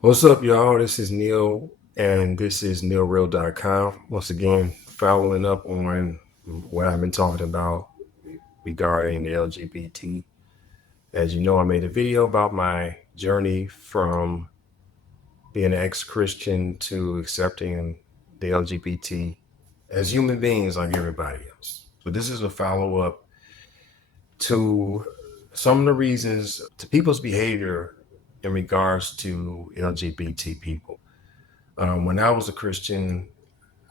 What's up, y'all? This is Neal, and this is nealreal.com. Once again, following up on what I've been talking about regarding the LGBT. As you know, I made a video about my journey from being an ex-Christian to accepting the LGBT as human beings like everybody else. So this is a follow-up to some of the reasons to people's behavior in regards to LGBT people. When I was a Christian,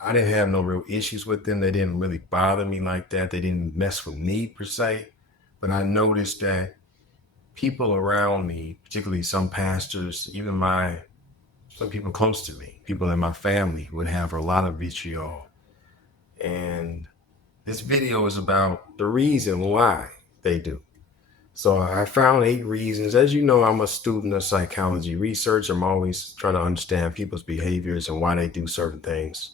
I didn't have no real issues with them. They didn't really bother me like that. They didn't mess with me per se. But I noticed that people around me, particularly some pastors, even some people close to me, people in my family, would have a lot of vitriol. And this video is about the reason why they do. So I found 8 reasons. As you know, I'm a student of psychology research. I'm always trying to understand people's behaviors and why they do certain things.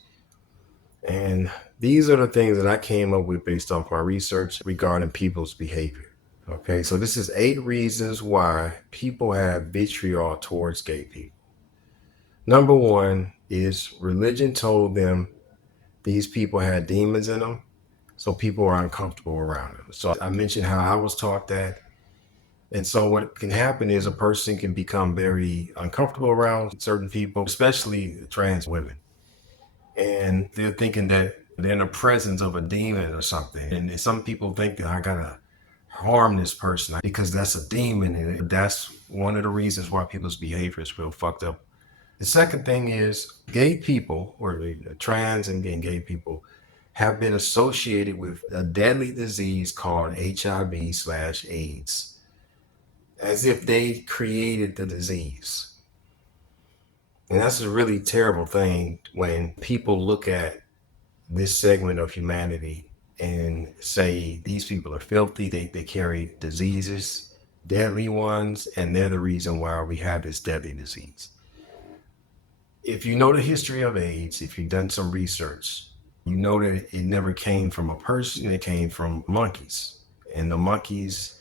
And these are the things that I came up with based off my research regarding people's behavior. Okay, so this is 8 reasons why people have vitriol towards gay people. Number one is religion told them these people had demons in them, so people are uncomfortable around them. So I mentioned how I was taught that. And so what can happen is a person can become very uncomfortable around certain people, especially trans women. And they're thinking that they're in the presence of a demon or something. And some people think that I gotta harm this person because that's a demon. And that's one of the reasons why people's behavior is real fucked up. The second thing is gay people, or the trans and gay people, have been associated with a deadly disease called HIV/AIDS, as if they created the disease. And that's a really terrible thing when people look at this segment of humanity and say these people are filthy, they carry diseases, deadly ones, and they're the reason why we have this deadly disease. If you know the history of AIDS, if you've done some research, you know that it never came from a person, it came from monkeys. And the monkeys,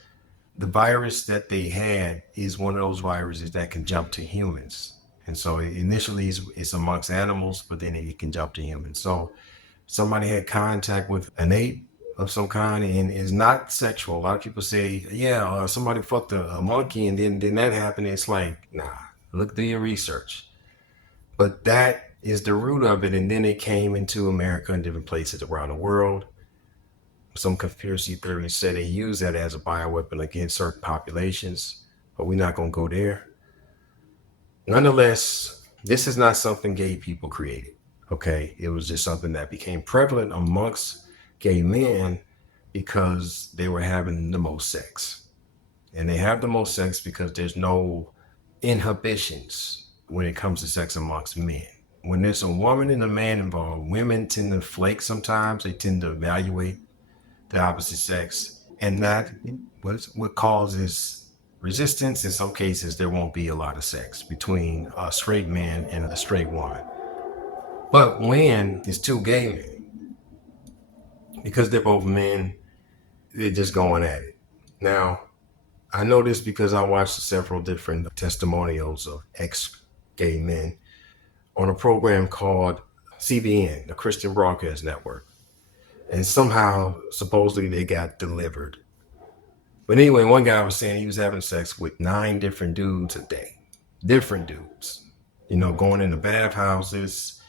the virus that they had is one of those viruses that can jump to humans. And so initially it's amongst animals, but then it can jump to humans. So somebody had contact with an ape of some kind and is not sexual. A lot of people say, yeah, somebody fucked a monkey and then that happened. It's like, nah, look through your research. But that is the root of it. And then it came into America and different places around the world. Some conspiracy theories say they use that as a bioweapon against certain populations, but we're not going to go there. Nonetheless, this is not something gay people created. Okay, it was just something that became prevalent amongst gay men because they were having the most sex. And they have the most sex because there's no inhibitions when it comes to sex amongst men. When there's a woman and a man involved, women tend to flake sometimes. They tend to evaluate the opposite sex. And that what causes resistance. In some cases, there won't be a lot of sex between a straight man and a straight woman. But when it's two gay men, because they're both men, they're just going at it. Now, I know this because I watched several different testimonials of ex-gay men on a program called CBN, the Christian Broadcast Network. And somehow, supposedly, they got delivered. But anyway, one guy was saying he was having sex with 9 different dudes a day. Different dudes. Going into bathhouses.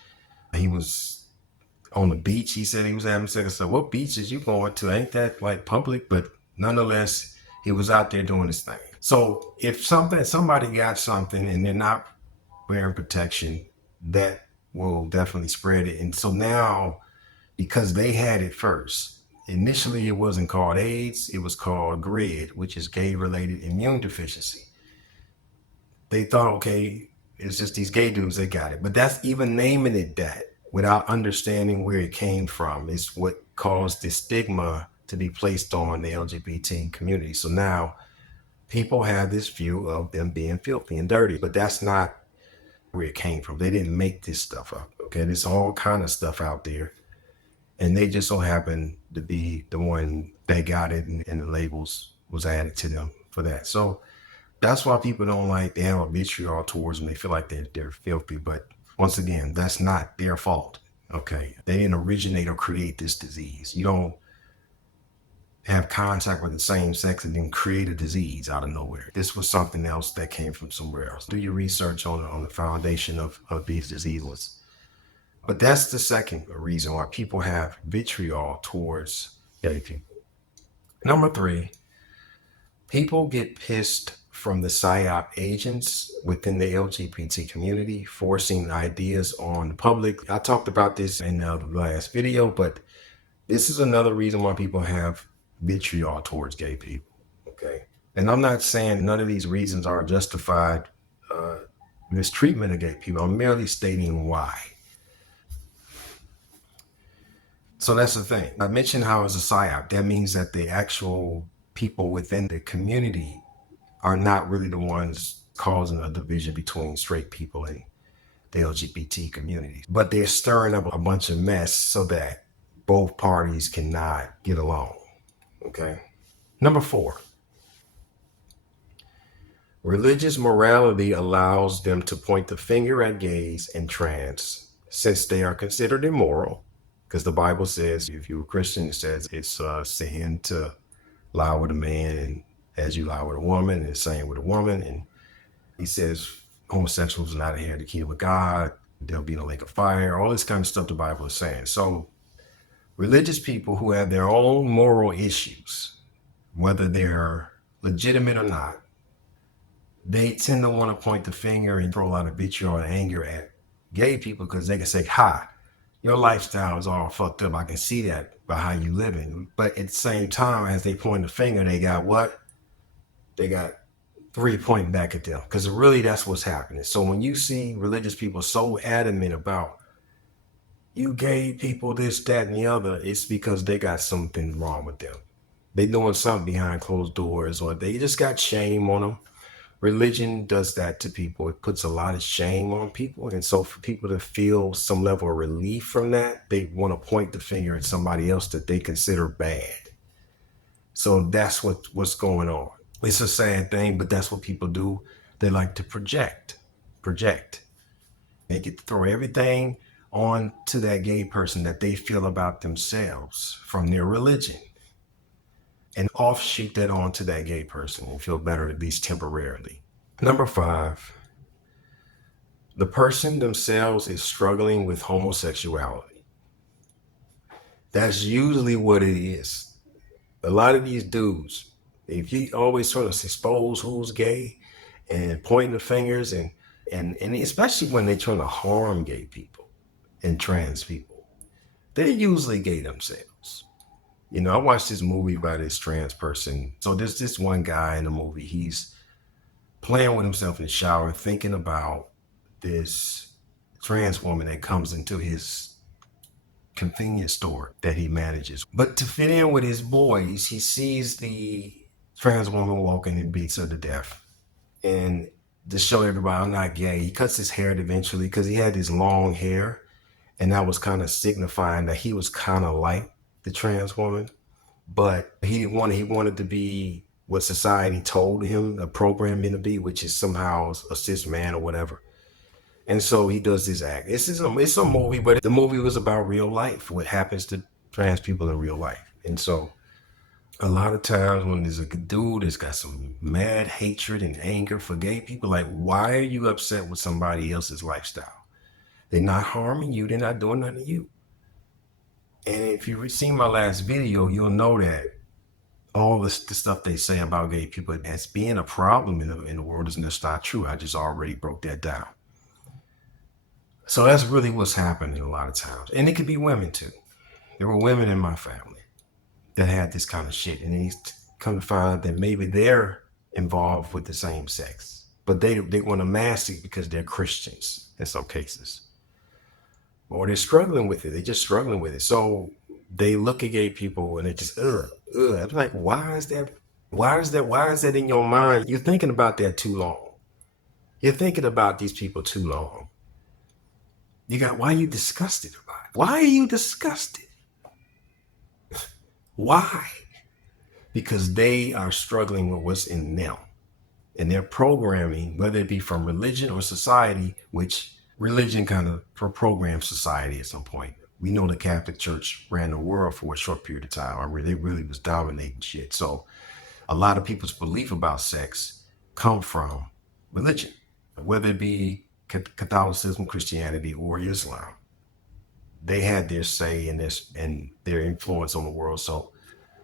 He was on the beach. He said he was having sex. So what beaches you going to? Ain't that like public? But nonetheless, he was out there doing his thing. So if somebody got something and they're not wearing protection, that will definitely spread it. And so now, because they had it first, initially it wasn't called AIDS, it was called GRID, which is gay-related immune deficiency. They thought, okay, it's just these gay dudes that got it. But that's even naming it that without understanding where it came from is what caused the stigma to be placed on the LGBT community. So now people have this view of them being filthy and dirty, but that's not where it came from. They didn't make this stuff up. Okay, there's all kind of stuff out there, and they just so happen to be the one that got it, and the labels was added to them for that. So That's why people don't like, they have a vitriol towards them. They feel like they're filthy. But once again, that's not their fault. Okay. They didn't originate or create this disease. You don't have contact with the same sex and then create a disease out of nowhere. This was something else that came from somewhere else. Do your research on the foundation of these diseases. But that's the second reason why people have vitriol towards gay people. Number three, people get pissed from the Psyop agents within the LGBT community, forcing ideas on the public. I talked about this in the last video, but this is another reason why people have vitriol towards gay people. Okay. And I'm not saying none of these reasons are justified mistreatment of gay people. I'm merely stating why. So that's the thing. I mentioned how it's a psyop. That means that the actual people within the community are not really the ones causing a division between straight people and the LGBT community. But they're stirring up a bunch of mess so that both parties cannot get along. Okay. Number four, religious morality allows them to point the finger at gays and trans since they are considered immoral. Because the Bible says, if you're a Christian, it says it's sin to lie with a man and as you lie with a woman, and the same with a woman. And he says homosexuals are not inherit the kingdom of God. There'll be no lake of fire. All this kind of stuff the Bible is saying. So religious people who have their own moral issues, whether they're legitimate or not, they tend to want to point the finger and throw a lot of vitriol and anger at gay people because they can say, "Ha, your lifestyle is all fucked up. I can see that by how you living." But at the same time, as they point the finger, they got what? They got three pointing back at them. Because really, that's what's happening. So when you see religious people so adamant about you gay people, this, that, and the other, it's because they got something wrong with them. They doing something behind closed doors, or they just got shame on them. Religion does that to people. It puts a lot of shame on people. And so for people to feel some level of relief from that, they want to point the finger at somebody else that they consider bad. So that's what's going on. It's a sad thing, but that's what people do. They like to project. They get to throw everything on to that gay person that they feel about themselves from their religion and offshoot that onto that gay person and feel better, at least temporarily. Number five, the person themselves is struggling with homosexuality. That's usually what it is. A lot of these dudes, if you always sort of expose who's gay and pointing the fingers and especially when they're trying to harm gay people and trans people, they're usually gay themselves. You know, I watched this movie by this trans person. So there's this one guy in the movie. He's playing with himself in the shower, thinking about this trans woman that comes into his convenience store that he manages. But to fit in with his boys, he sees the trans woman walking and beats her to death. And to show everybody I'm not gay, he cuts his hair eventually because he had this long hair. And that was kind of signifying that he was kind of like the trans woman. But he wanted to be what society told him, a program to be, which is somehow a cis man or whatever. And so he does this act. It's a movie, but the movie was about real life, what happens to trans people in real life. And so a lot of times when there's a dude that's got some mad hatred and anger for gay people, like, why are you upset with somebody else's lifestyle? They're not harming you. They're not doing nothing to you. And if you've seen my last video, you'll know that all the stuff they say about gay people as being a problem in the world is just not true. I just already broke that down. So that's really what's happening a lot of times. And it could be women too. There were women in my family that had this kind of shit. And then come to find out that maybe they're involved with the same sex. But they want to mask it because they're Christians in some cases. Or they're struggling with it. They're just struggling with it. So they look at gay people and they just, ugh. I'm like, why is that in your mind? You're thinking about that too long. You're thinking about these people too long. Why are you disgusted about it? Why are you disgusted? Why? Because they are struggling with what's in them. And their programming, whether it be from religion or society, which religion kind of programs society at some point. We know the Catholic Church ran the world for a short period of time, where they really was dominating shit. So a lot of people's belief about sex come from religion, whether it be Catholicism, Christianity, or Islam. They had their say in this and their influence on the world. So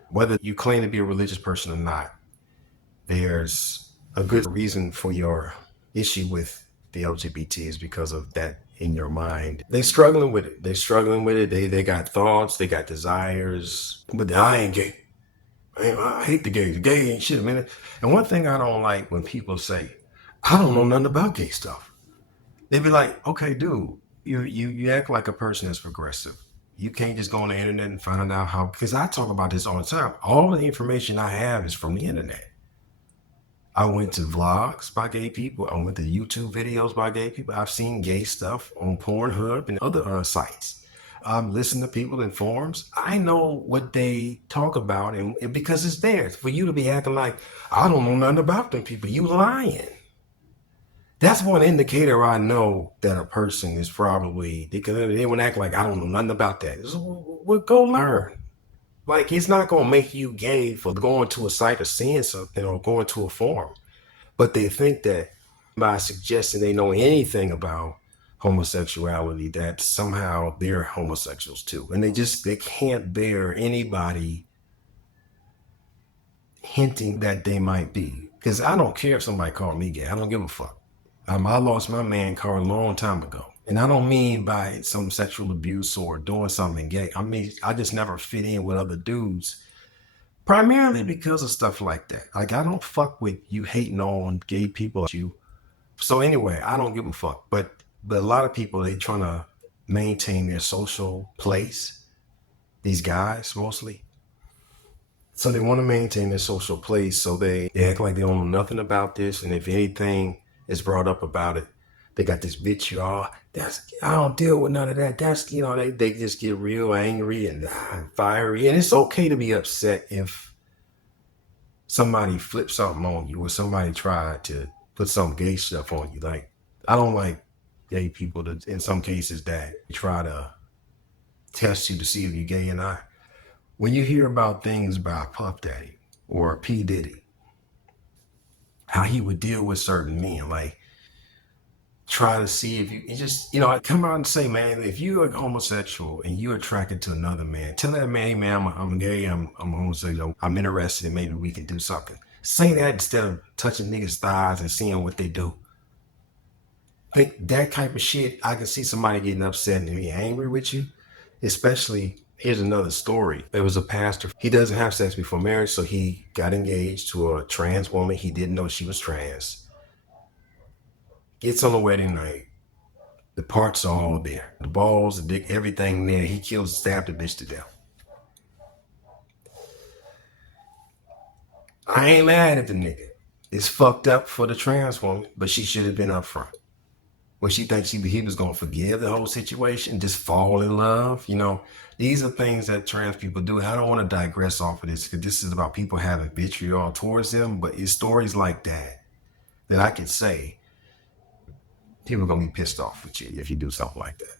whether you claim to be a religious person or not, there's a good reason for your issue with the LGBT is because of that in your mind. They're struggling with it. They're struggling with it. They got thoughts, they got desires. But I ain't gay. I hate the gays. The gay ain't shit, man. And one thing I don't like when people say, I don't know nothing about gay stuff. They be like, okay, dude, you act like a person that's progressive. You can't just go on the internet and find out how, because I talk about this all the time. All the information I have is from the internet. I went to vlogs by gay people. I went to YouTube videos by gay people. I've seen gay stuff on Pornhub and other sites. Listen to people in forums. I know what they talk about, and because it's there. For you to be acting like, I don't know nothing about them people, you lying. That's one indicator I know that a person is probably, because they would act like, I don't know nothing about that. So, well, go learn. Like, it's not going to make you gay for going to a site or seeing something or going to a forum. But they think that by suggesting they know anything about homosexuality, that somehow they're homosexuals too. And they can't bear anybody hinting that they might be. Because I don't care if somebody called me gay. I don't give a fuck. I lost my man card a long time ago. And I don't mean by some sexual abuse or doing something gay. I mean, I just never fit in with other dudes, primarily because of stuff like that. Like, I don't fuck with you hating on gay people. So anyway, I don't give a fuck. But a lot of people, they trying to maintain their social place. These guys, mostly. So they want to maintain their social place. So they act like they don't know nothing about this. And if anything is brought up about it, they got this vitriol. I don't deal with none of that. They just get real angry and fiery. And it's okay to be upset if somebody flips something on you or somebody tried to put some gay stuff on you. Like, I don't like gay people that, in some cases, that try to test you to see if you're gay or not. When you hear about things about Puff Daddy or P. Diddy, how he would deal with certain men, like, try to see if you just, come out and say, man, if you're a homosexual and you're attracted to another man, tell that man, hey, man, I'm gay, I'm homosexual, I'm interested, and maybe we can do something. Say that instead of touching niggas' thighs and seeing what they do. Like, that type of shit, I can see somebody getting upset and be angry with you, especially. Here's another story. There was a pastor. He doesn't have sex before marriage, so he got engaged to a trans woman. He didn't know she was trans. Gets on the wedding night. The parts are all there. The balls, the dick, everything there. He kills, stabbed the bitch to death. I ain't mad at the nigga. It's fucked up for the trans woman, but she should have been up front. Well, she thinks he was going to forgive the whole situation, just fall in love. These are things that trans people do. I don't want to digress off of this because this is about people having vitriol towards them, but it's stories like that I can say people are going to be pissed off with you if you do something like that.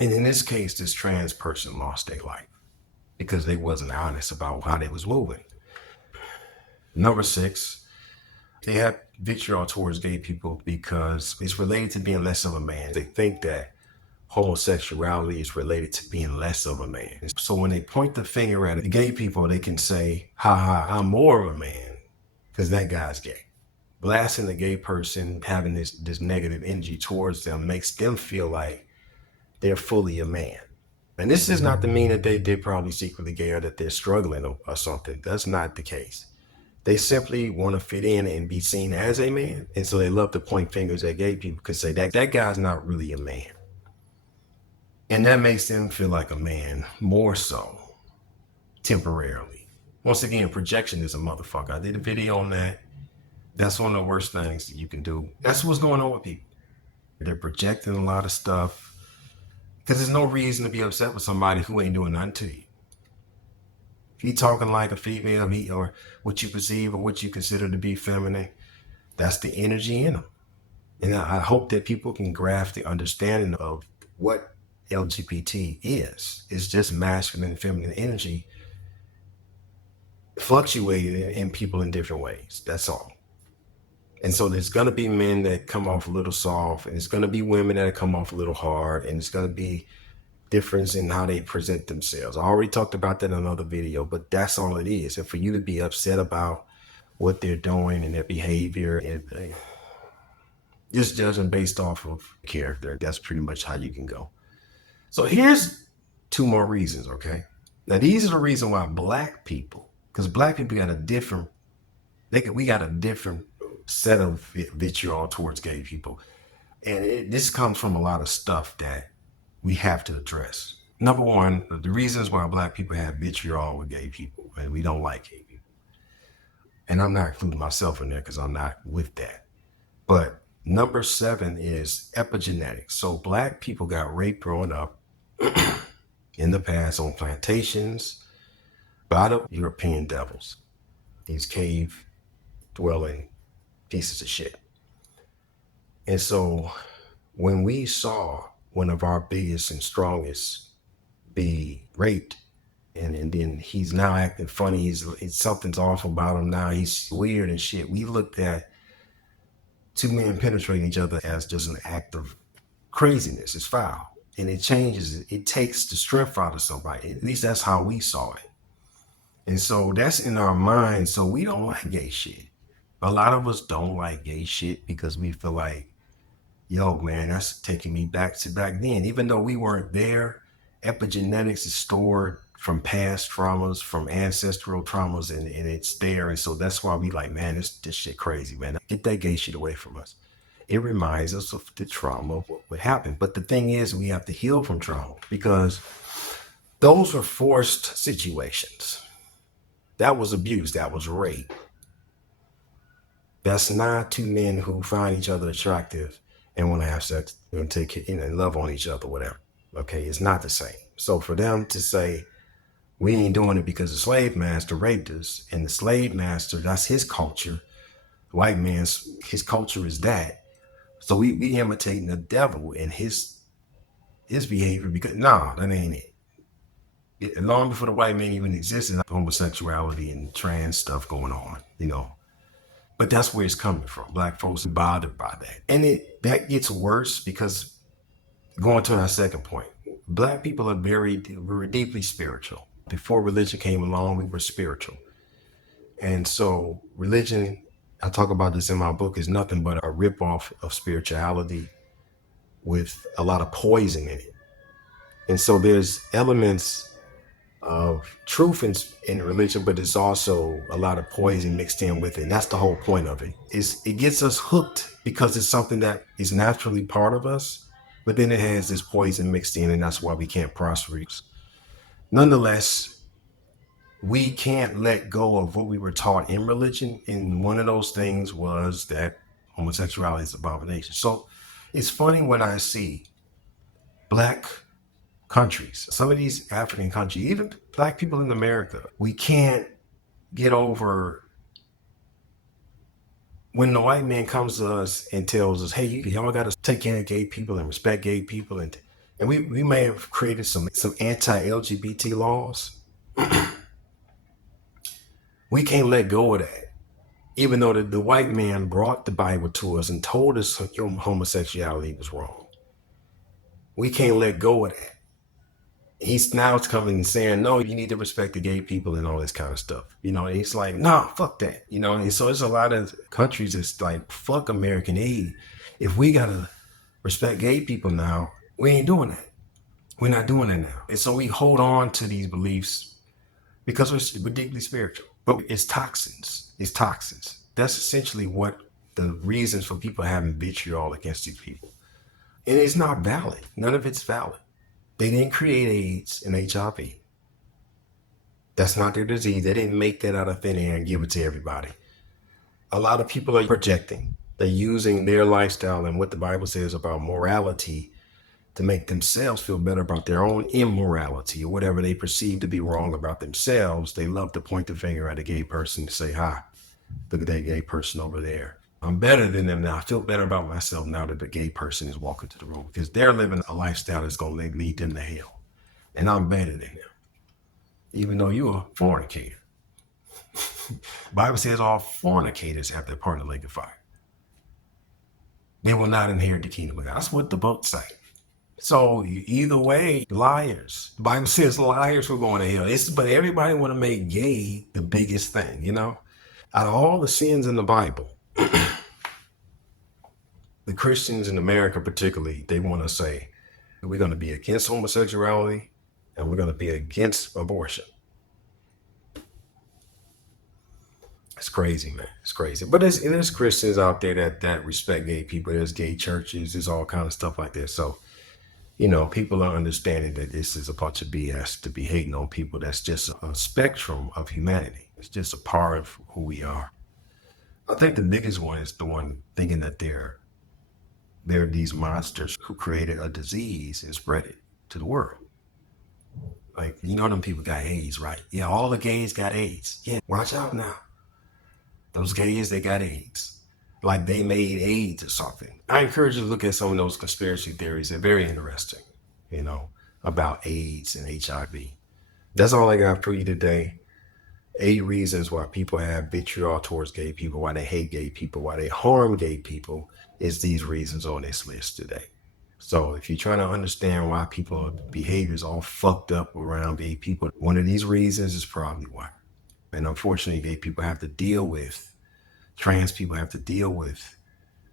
And in this case, this trans person lost their life because they wasn't honest about how they was moving. Number 6, they have vitriol towards gay people because it's related to being less of a man. They think that homosexuality is related to being less of a man. So when they point the finger at the gay people, they can say, I'm more of a man because that guy's gay. Blasting the gay person, having this negative energy towards them makes them feel like they're fully a man. And this is not to mean that they're probably secretly gay or that they're struggling or something. That's not the case. They simply want to fit in and be seen as a man. And so they love to point fingers at gay people because say that guy's not really a man. And that makes them feel like a man more so temporarily. Once again, projection is a motherfucker. I did a video on that. That's one of the worst things that you can do. That's what's going on with people. They're projecting a lot of stuff because there's no reason to be upset with somebody who ain't doing nothing to you. If you talking like a female, or what you perceive or what you consider to be feminine, that's the energy in them. And I hope that people can grasp the understanding of what LGBT is. It's just masculine and feminine energy fluctuating in people in different ways. That's all. And so there's going to be men that come off a little soft, and it's going to be women that come off a little hard, and it's going to be difference in how they present themselves. I already talked about that in another video, but that's all it is. And for you to be upset about what they're doing and their behavior and just judging based off of character, that's pretty much how you can go. So here's two more reasons, okay? Now these are the reason why black people, because black people got a different, we got a different set of vitriol towards gay people. And this comes from a lot of stuff that we have to address. Number one, the reasons why black people have vitriol with gay people, and we don't like gay people. And I'm not including myself in there because I'm not with that. But number 7 is epigenetics. So black people got raped growing up in the past on plantations by the European devils, these cave dwelling pieces of shit. And so when we saw one of our biggest and strongest be raped, and then he's now acting funny, something's off about him now, he's weird and shit, we looked at two men penetrating each other as just an act of craziness. It's foul. And it changes, it takes the strength out of somebody. At least that's how we saw it. And so that's in our minds. So we don't like gay shit. A lot of us don't like gay shit because we feel like, yo, man, that's taking me back to back then. Even though we weren't there, epigenetics is stored from past traumas, from ancestral traumas, and it's there. And so that's why we like, man, this shit crazy, man. Get that gay shit away from us. It reminds us of the trauma of what happened. But the thing is, we have to heal from trauma because those were forced situations. That was abuse. That was rape. That's not two men who find each other attractive and want to have sex and take it and love on each other, whatever. Okay, it's not the same. So for them to say, we ain't doing it because the slave master raped us, and the slave master, that's his culture. The white man's, his culture is that. So we imitating the devil and his behavior because, nah, that ain't it. Long before the white man even existed, homosexuality and trans stuff going on, you know. But that's where it's coming from. Black folks are bothered by that. And that gets worse because, going to our second point, black people are very deeply spiritual. Before religion came along, we were spiritual. And so religion, I talk about this in my book, is nothing but a ripoff of spirituality with a lot of poison in it. And so there's elements of truth in religion, but it's also a lot of poison mixed in with it. And that's the whole point of it. It gets us hooked because it's something that is naturally part of us, but then it has this poison mixed in, and that's why we can't prosper. Nonetheless, we can't let go of what we were taught in religion. And one of those things was that homosexuality is an abomination. So it's funny when I see black countries, some of these African countries, even black people in America, we can't get over when the white man comes to us and tells us, hey, y'all got to take care of gay people and respect gay people. And we may have created some anti-LGBT laws. We can't let go of that. Even though the white man brought the Bible to us and told us your homosexuality was wrong. We can't let go of that. He's now coming and saying, no, you need to respect the gay people and all this kind of stuff. You know, it's like, nah, fuck that. You know, and so it's a lot of countries that's like, fuck American aid. If we got to respect gay people now, we ain't doing that. We're not doing that now. And so we hold on to these beliefs because we're deeply spiritual. But it's toxins. It's toxins. That's essentially what the reasons for people having vitriol against these people. And it's not valid. None of it's valid. They didn't create AIDS and HIV. That's not their disease. They didn't make that out of thin air and give it to everybody. A lot of people are projecting. They're using their lifestyle and what the Bible says about morality to make themselves feel better about their own immorality or whatever they perceive to be wrong about themselves. They love to point the finger at a gay person and say, hi, look at that gay person over there. I'm better than them now. I feel better about myself now that the gay person is walking to the room because they're living a lifestyle that's going to lead them to hell. And I'm better than them, even though you're a fornicator. Bible says all fornicators have their part in the lake of fire. They will not inherit the kingdom of God. That's what the book say. So either way, liars. The Bible says liars will go to hell. But everybody want to make gay the biggest thing, you know? Out of all the sins in the Bible, the Christians in America particularly, they want to say, we're going to be against homosexuality and we're going to be against abortion. It's crazy, man. It's crazy. But there's Christians out there that respect gay people. There's gay churches. There's all kind of stuff like that. So, you know, people are understanding that this is a bunch of BS to be hating on people. That's just a spectrum of humanity. It's just a part of who we are. I think the biggest one is the one thinking that they're these monsters who created a disease and spread it to the world. Like, you know, them people got AIDS, right? Yeah, all the gays got AIDS. Yeah, watch out now. Those gays, they got AIDS. Like they made AIDS or something. I encourage you to look at some of those conspiracy theories. They're very interesting, you know, about AIDS and HIV. That's all I got for you today. 8 reasons why people have vitriol towards gay people, why they hate gay people, why they harm gay people, is these reasons on this list today. So if you're trying to understand why people's behavior is all fucked up around gay people, one of these reasons is probably why. And unfortunately, gay people have to deal with, trans people have to deal with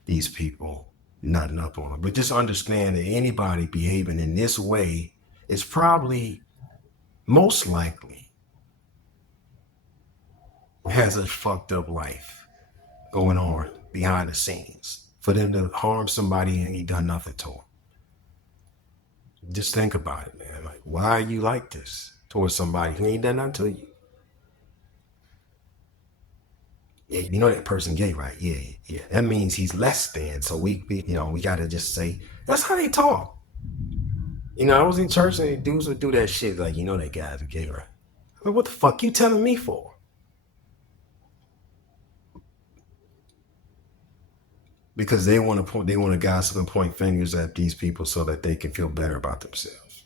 these people nutting up on them. But just understand that anybody behaving in this way is probably, most likely, has a fucked up life going on behind the scenes. For them to harm somebody and he done nothing to them. Just think about it, man. Like, why are you like this towards somebody who ain't done nothing to you? Yeah, you know that person gay, right? Yeah. That means he's less than. So we got to just say, that's how they talk. You know, I was in church and dudes would do that shit like, you know that guys are gay, right? Like, what the fuck you telling me for? Because they want to gossip and point fingers at these people so that they can feel better about themselves.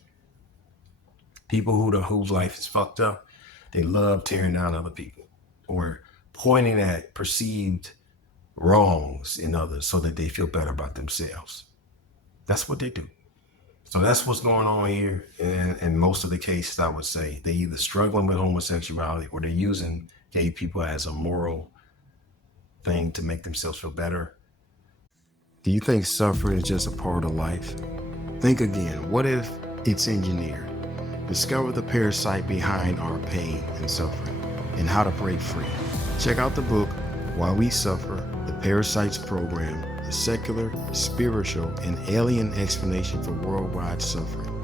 People whose life is fucked up, they love tearing down other people or pointing at perceived wrongs in others so that they feel better about themselves. That's what they do. So that's what's going on here. And in most of the cases, I would say they either struggling with homosexuality or they're using gay people as a moral thing to make themselves feel better. Do you think suffering is just a part of life? Think again. What if it's engineered? Discover the parasite behind our pain and suffering and how to break free. Check out the book, Why We Suffer, The Parasites Program, a secular, spiritual, and alien explanation for worldwide suffering.